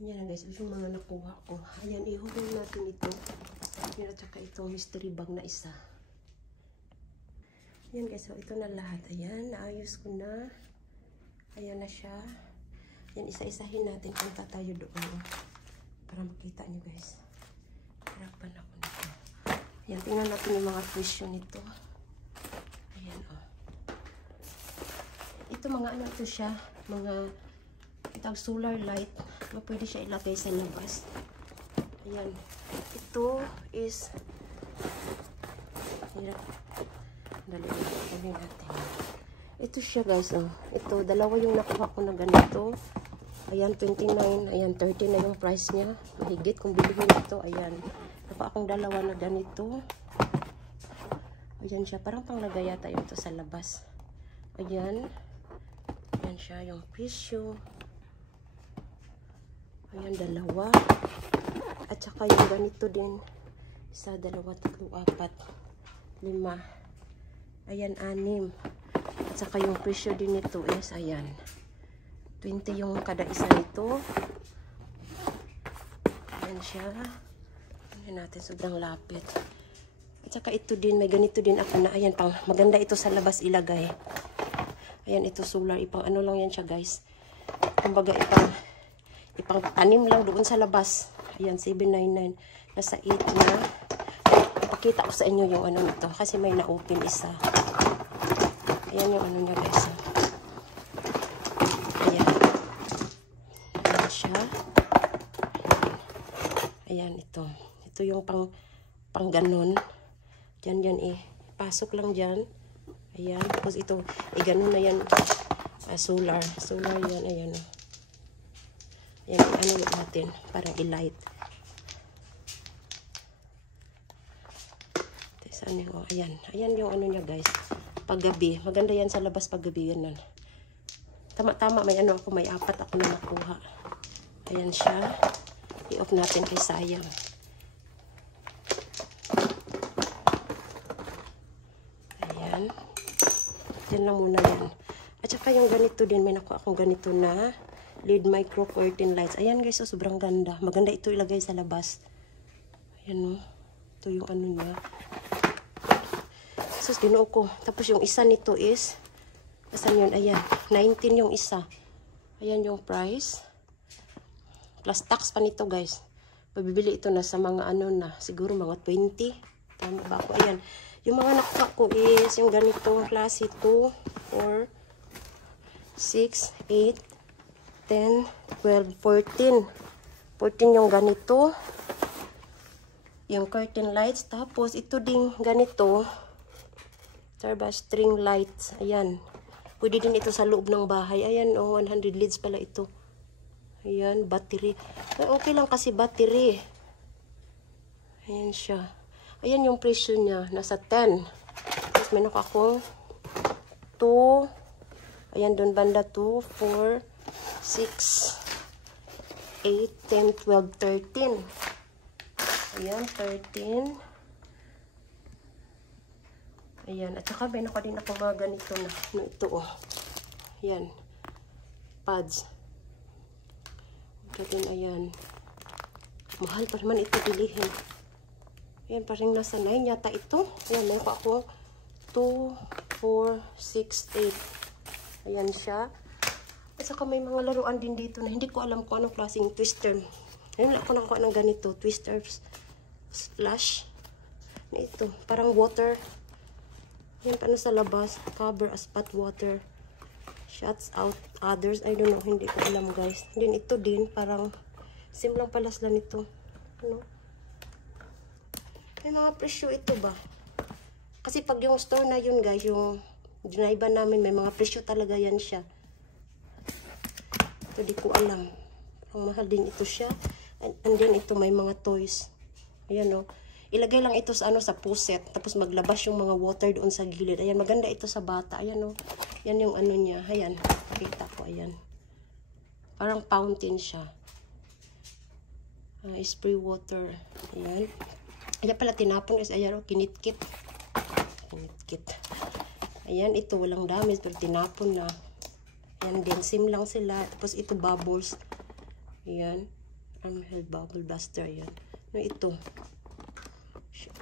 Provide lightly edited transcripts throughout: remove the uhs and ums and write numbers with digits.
Yan guys, yung mga nakuha ko. Ayan, ihulog natin ito. Yan, at saka itong mystery bag na isa. Yan guys, so ito na lahat. Ayan, naayos ko na. Ayan na siya. Yan, isa-isahin natin. Punta tayo doon. Para makita nyo guys. Harapan ako nito. Ayan, tingnan natin yung mga presyo nito. Ayan, oh. Ito mga ano ito siya. Mga itag solar light. Na pwede siya ilagay sa labas. Ayan. Ito is hirap. Dali natin. Ito siya guys. Oh. Ito, dalawa yung nakuha ko na ganito. Ayan, 29. Ayan, 30 na yung price niya. Mahigit kung bilihin ito. Ayan. Nakuha akong dalawa na ganito. Ayan siya. Parang panglagay yata yun ito sa labas. Ayan. Ayan siya yung presyo. Ayan, dalawa. At saka yung ganito din. Isa, dalawa, tatlo, apat, lima. Ayan, 6. At saka yung presyo din nito is, ayan, 20 yung kada isa nito. Ayan siya. Ayan natin, sobrang lapit. At saka ito din, may ganito din ako na, ayan, pang maganda ito sa labas ilagay. Ayan, ito solar. Ipang ano lang yan siya, guys. Kumbaga, ipang-tanim lang doon sa labas. Ayan, 799. Nasa 8 na. Ipakita ko sa inyo yung ano nito. Kasi may na-open isa. Ayan yung ano niya guys. Ayan. Ayan siya. Ayan, ito. Ito yung pang ganon. Diyan eh. Pasok lang dyan. Ayan. Tapos ito, ganon na yan. Solar. Solar yan. Ayan. Ayan, ano natin, parang i-light. Saan yung, ayan. Ayan yung ano niya guys. Paggabi. Maganda yan sa labas paggabi. Ganun. Tama-tama, may ano ako, may 4 ako na nakuha. Ayan siya. I-off natin kay sayang. Ayan. Yan lang muna yan. At saka yung ganito din, may nakuha akong ganito na LED micro curtain lights. Ayan guys, so sobrang ganda. Maganda ito ilagay sa labas. Ayan o. Ito yung ano niya. So, binuo ko. Tapos yung isa nito is, asan yun? Ayan. 19 yung isa. Ayan yung price. Plus tax pa nito guys. Pabibili ito na sa mga ano na. Siguro mga 20. Tama ba ako? Ayan. Yung mga nakuha ko is, yung ganitong klase 2, 4, 6, 8, 10, 12, 14. 14 yung ganito. Yung curtain lights. Tapos, ito ding ganito. Starba string lights. Ayan. Pwede din ito sa loob ng bahay. Ayan, oh, 100 leads pala ito. Ayan, battery. Okay lang kasi battery. Ayan siya. Ayan yung presyo niya. Nasa 10. Tapos, may akong 2. Ayan, doon banda 2, 4, 6, 8, 10, 12, 13. Ayan, 13. Ayan, at saka may din ako mga ganito na. Ito, oh. Ayan. Pads. Ito din, ayan. Mahal pa naman ito bilihin. Ayan, parang nasa 9 yata ito. Ayan, may ako 2, 4, 6, 8. Ayan siya. At saka may mga laruan din dito na hindi ko alam kung anong klaseng twister. Ayun, ako nakuha ng ganito. Twister splash. Ito, parang water. Yan, paano sa labas. Cover as spot water. Shuts out others. I don't know, hindi ko alam guys. Then ito din, parang same lang pala sila nito. Ano? May mga presyo ito ba? Kasi pag yung store na yun guys, yung dinaiba namin, may mga presyo talaga yan siya. Ito di ko alam. Ang mahal din ito siya. And then ito may mga toys. Ayan o. Ilagay lang ito sa ano, sa puset. Tapos maglabas yung mga water doon sa gilid. Ayan, maganda ito sa bata. Ayan o. Yan yung ano niya. Ayan. Kita ko. Ayan. Parang fountain siya. Spray water. Ayan. Ayan pala tinapon guys. Ayan o. Kinitkit. Kinitkit. Ayan. Ito walang damage. Pero tinapon na. Ayan din. Sim lang sila. Tapos ito bubbles. Ayan. Armheld Bubble Blaster. Yan. Ano ito?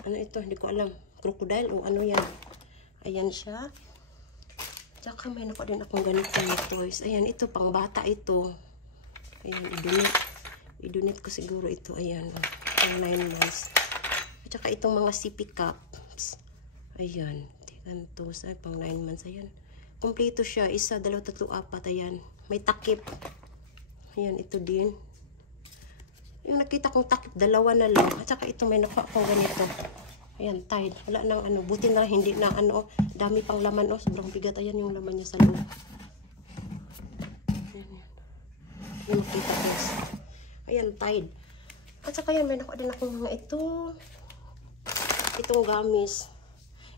Ano ito? Hindi ko alam. Crocodile o ano yan? Ayan siya. Tsaka may nakuha din akong ganito na toys. Ayan, ito pang bata ito. Ayan, i-donate ko siguro ito. Ayan, pang 9 months. At saka itong mga sippy cups. Ayan, ganito sa pang 9 months. Ayan, kompleto siya. 1, 2, 3, 4. Ayan, may takip. Ayan, ito din. Yung nakita kong takip, 2 na lang. At saka ito may nakuha akong ganito. Ayan, tied. Wala nang ano. Buti na hindi na ano. Dami pang laman. Oh, sobrang bigat. Ayan yung laman niya sa loob. Ayan. Yung makita guys. Ayan, tied. At saka yan, may nakuha din akong mga ito. Itong gamis.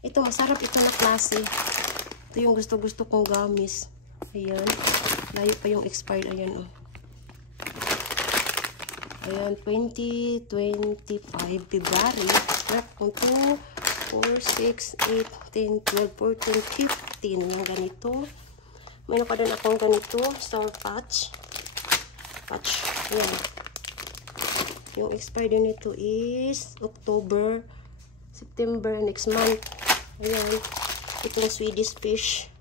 Ito, masarap ito na klase. Ito yung gusto-gusto kong gamis. Ayan. Layo pa yung expired. Ayan, oh. Ayan, 2025 February. Kung 2, 4, 6, 8, 10, 12, 14, 15. Yung ganito. May nakuha din akong ganito. Star patch. Ayan. Yung expired nito is October, September, next month. Ayan. Itong Swedish fish.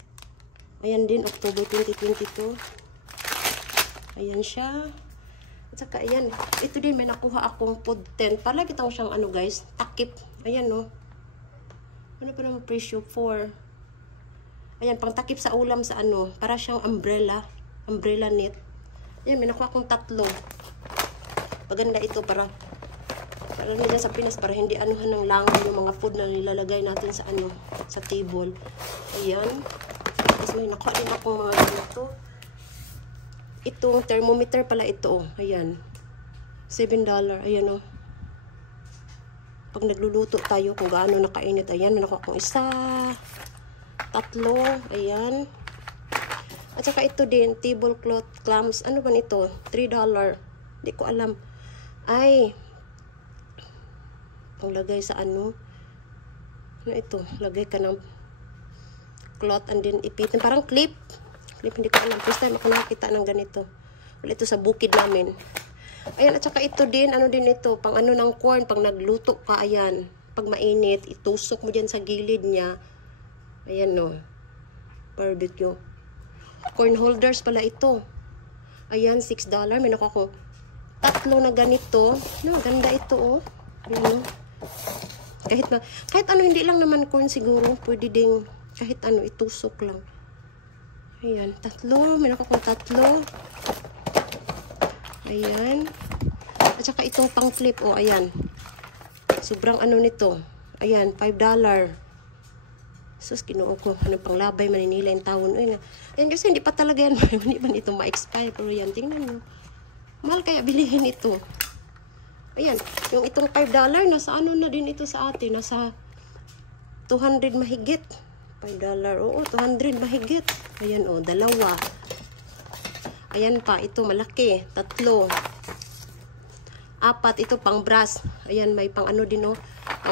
Ayan din, October 2022. Ayan siya. At saka, ayan. Ito din, may nakuha akong food tent. Palagi itong siyang, ano guys, takip. Ayan, no. Ano pa naman presyo? 4. Ayan, pang takip sa ulam sa ano. Para siyang umbrella. Umbrella net. Ayan, may nakuha akong 3. Maganda ito para nila sa Pinas, para hindi anuhan ng langaw yung mga food na nilalagay natin sa ano, sa table. Ayan. Tapos may nakuha din akong mga ganito. Itong thermometer pala ito, oh. Ayan. $7. Ayan, oh. Pag nagluluto tayo kung gaano nakainit. Ayan, may nakuha akong 1, 3. Ayan. At saka ito din, tablecloth clamps. Ano ba nito? $3. Hindi ko alam. Ay, panglagay sa ano. Ano ito? Lagay ka ng cloth and then ipitin. Parang clip. Hindi ko alam. First time ako nakakita ng ganito. Wala ito sa bukid namin. Ayan, at saka ito din, ano din ito, pang ano ng corn, pang nagluto ka, ayan. Pag mainit, itusok mo dyan sa gilid niya. Ayan, no. Barbecue. Corn holders pala ito. Ayan, $6. May nakuha ko 3 na ganito. No, ganda ito, oh. Ayan, no. Kahit ano, hindi lang naman corn siguro. Pwede ding, kahit ano, itusok lang. Ayan, 3. May nakuha ko 3. Ayan. At saka itong pang flip, oh, ayan. Sobrang ano nito. Ayan, $5. Sus, kinuha ko. Ano pang labay, maninila yung tawon. Ayan, kasi hindi pa talaga yan. Hindi man ito ma-expire. Pero yan, tingnan nyo. Mahal kaya bilihin ito. Ayan, yung itong $5, nasa ano na din ito sa atin. Nasa 200 mahigit. $5. Oo, 200 mahigit. Ayan, oh, 2. Ayan pa, ito malaki. 3. 4, ito pang brush. Ayan, may pang ano din, oh.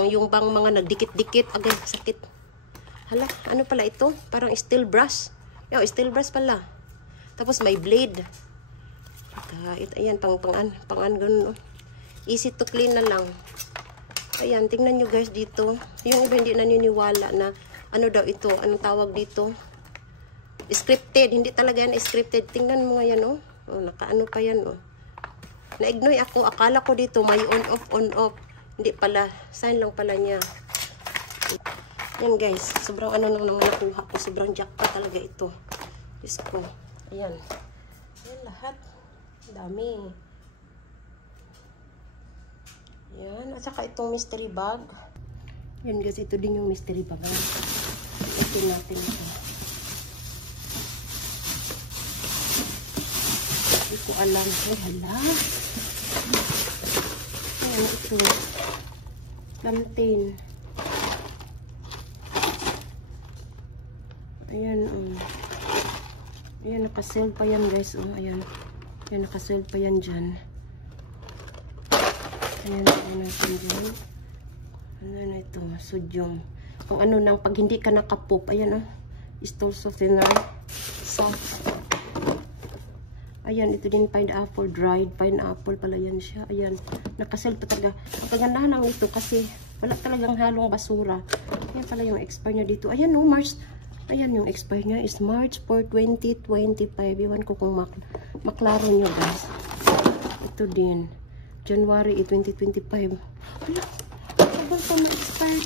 Yung pang mga nagdikit-dikit. Agay, sakit. Hala, ano pala ito? Parang steel brush. Yo, steel brush pala. Tapos may blade. Ayan, pang ganun, oh. Easy to clean na lang. Ayan, tingnan nyo guys dito. Yung iba hindi naniniwala na ano daw ito. Anong tawag dito? Scripted. Hindi talaga yan scripted. Tingnan mo nga yan, oh. Oh, nakaano pa yan, oh. Na-ignore ako. Akala ko dito may on-off. Hindi pala. Sign lang pala niya. Yan guys. Sobrang ano nang nakuha ko. Sobrang jackpot talaga ito. Diyos ko. Ayan. Ayan lahat. Dami. Ayan. At saka itong mystery bag. Yan guys. Ito din yung mystery bag. Ito natin ito. Hindi ko alam. Ay, hala. Ayan, ito. Plantain. Ayan, ayan, nakasealed pa yan, guys. Ayan. Ayan, nakasealed pa yan dyan. Ayan, ayan natin dyan. Ano na ito? Sodium. Kung ano nang pag hindi ka nakapop. Ayan, stool softener. Soft. Ayan, ito din pineapple, dried pineapple pala yan siya. Ayan, nakasell pa talaga. Ang kagandahan lang ito kasi wala talagang halong basura. Ayan pala yung expire niya dito. Ayan, no, March. Ayan, yung expire niya is March 4, 2025. Iwan ko kung maklaro nyo, guys. Ito din. January 2025. Wala. Tagal pa ma-expire.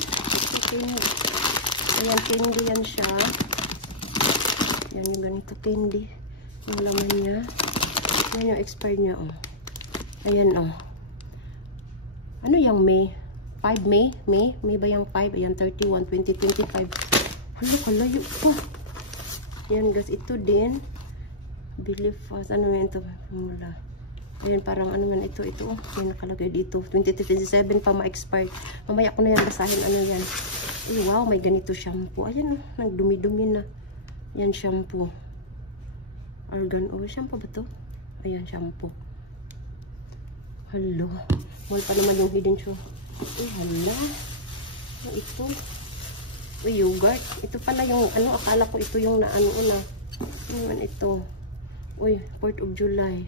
Okay. Ayan, candy yan siya. Ayan, yung ganito candy. Yung laman niya. Ayan yung expire niya, oh. Ayan, oh. Ano yung May? 5 May? May ba yung 5? Ayan, 31, 2025. Hala, kalayo pa. Ayan, guys, ito din. Believe fast. Ano man ito? Wala. Ayan, parang ano man ito. Ito, oh. Ayan, nakalagay dito. 2027 pa ma-expire. Mamaya ko na yan basahin. Ano yan? Ay, wow, may ganito shampoo. Ayan, oh. Nagdumi-dumi na. Ayan, shampoo. Argan oil. Shampoo ba to? Ayan, shampoo. Hello. Mahal pa naman yung hidden shoe. Ay, hala. Ano ito? Uy, yogurt. Ito pala yung, ano, akala ko ito yung naano na. Ano man ito? Uy, 4th of July.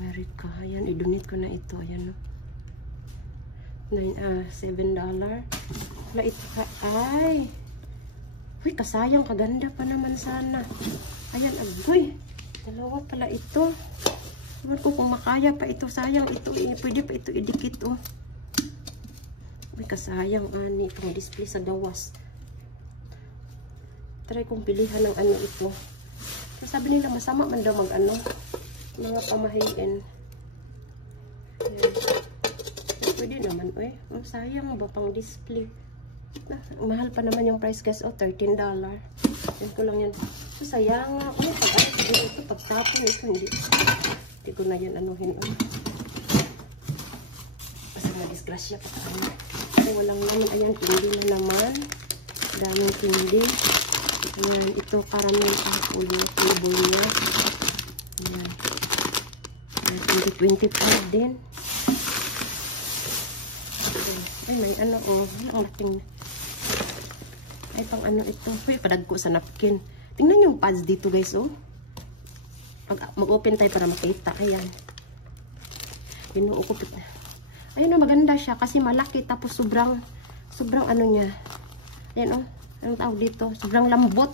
America. Ayan, i-donate ko na ito. Ayan, no? $7. Wala ito ka. Ay! Uy, kasayang. Kaganda pa naman sana. Ayan, agoy. Dalawa pala ito. Naman ko kung makaya pa ito. Sayang ito. Pwede pa ito idikit, oh. Uy, kasayang, ani. Itong display sa gawas. Try kong pilihan ng ano ito. So, sabi nila, masama man daw mag-ano. Mga pamahiin. Ayan. Pwede naman, uy. Oh, sayang ba pang display. Mahal pa naman yung price, guys. Oh, $13. Yan ko lang yan. So, sayang nga. Oh, pag-ano ito, pagtapon ito, hindi ko na yan anuhin. Oh. Kasi na-disgrasya pa tayo. Kasi walang naman. Ayan, candy na naman. Daming candy. Ayan, ito caramel apple yung flavor niya. Ayan. 2025 din. Ay, may ano, oh. Ang laking. Ay, pang ano ito. Uy, padagko sa napkin. Tingnan yung pads dito, guys, oh. Mag-open tayo para makita. Ayan. Pinuukupit na. Ayun, oh, maganda siya kasi malaki. Tapos sobrang ano niya. Ayan, oh. Anong tawag dito? Sobrang lambot.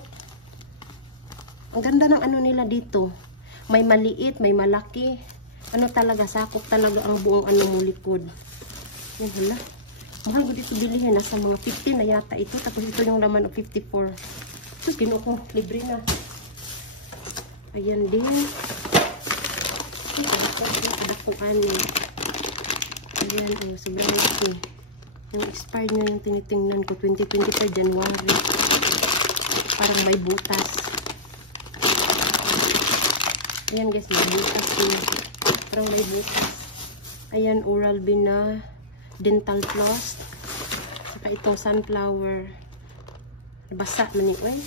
Ang ganda ng ano nila dito. May maliit, may malaki. Ano talaga, sakop talaga ang buong ano mo likod. Ayan, hala. Mahal ko dito bilihin. Nasa mga 50 na yata ito. Tapos ito yung laman of 54. Tapos ginuo ko. Libre na. Ayan din. Ay, kung ano. Ayan, oh, sobrang laki. Yung expire nyo yung tinitingnan ko. 2025 January. Parang may butas. Ayan guys, may butas din. Parang may butas. Ayan, Oral-B na dental floss. Saka itong sunflower. Basa man yun.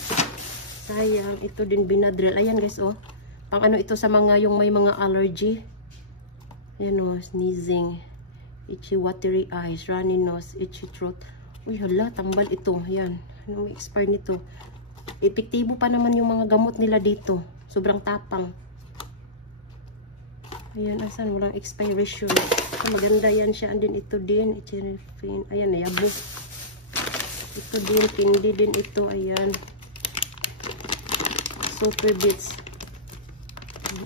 Sayang. Ito din Benadryl. Ayan guys, oh. Pang ano ito sa mga, yung may mga allergy. Ayan, oh. Sneezing. Itchy watery eyes. Runny nose. Itchy throat. Uy, hala. Tambal ito. Ayan. Ano may expire nito? Epektibo pa naman yung mga gamot nila dito. Sobrang tapang. Ayan, asan? Walang expiration. So, maganda yan siya. And then ito din. Ayan, nayabo. Ito din. Candy din ito. Ayan. Super Bits.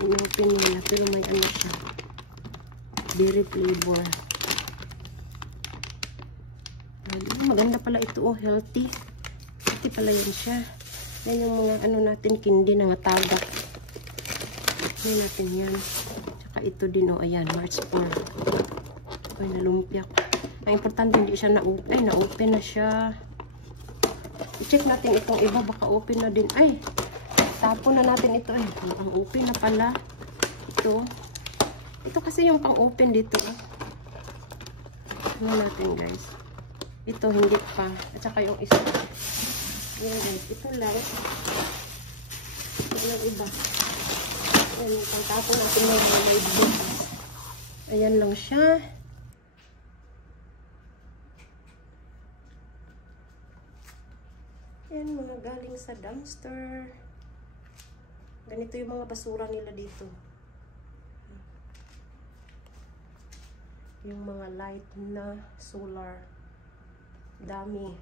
Inopen nila. Pero may ano siya. Berry flavor. Maganda pala ito. Oh, healthy. Healthy pala yan siya. Yan yung mga ano natin. Candy na nga tagak. Yan natin yan. Tsaka ito din. Oh, ayan. March 4. Ay, nalumpia ko. Ang importante hindi siya na-open. Ay, na-open na siya. I-check natin itong iba. Baka open na din. Ay, tapon na natin ito. Ay, ang open na pala. Ito. Ito kasi yung pang-open dito. Ano natin, guys. Ito, hindi pa. At saka yung isa. Ayan, guys. Ito lang. Ito lang iba. Ayan, yung pang-tapon natin yung may bukas. Ayan lang siya. Ayan, mga galing sa dumpster. Ganito yung mga basura nila dito. Yung mga light na solar. Dami.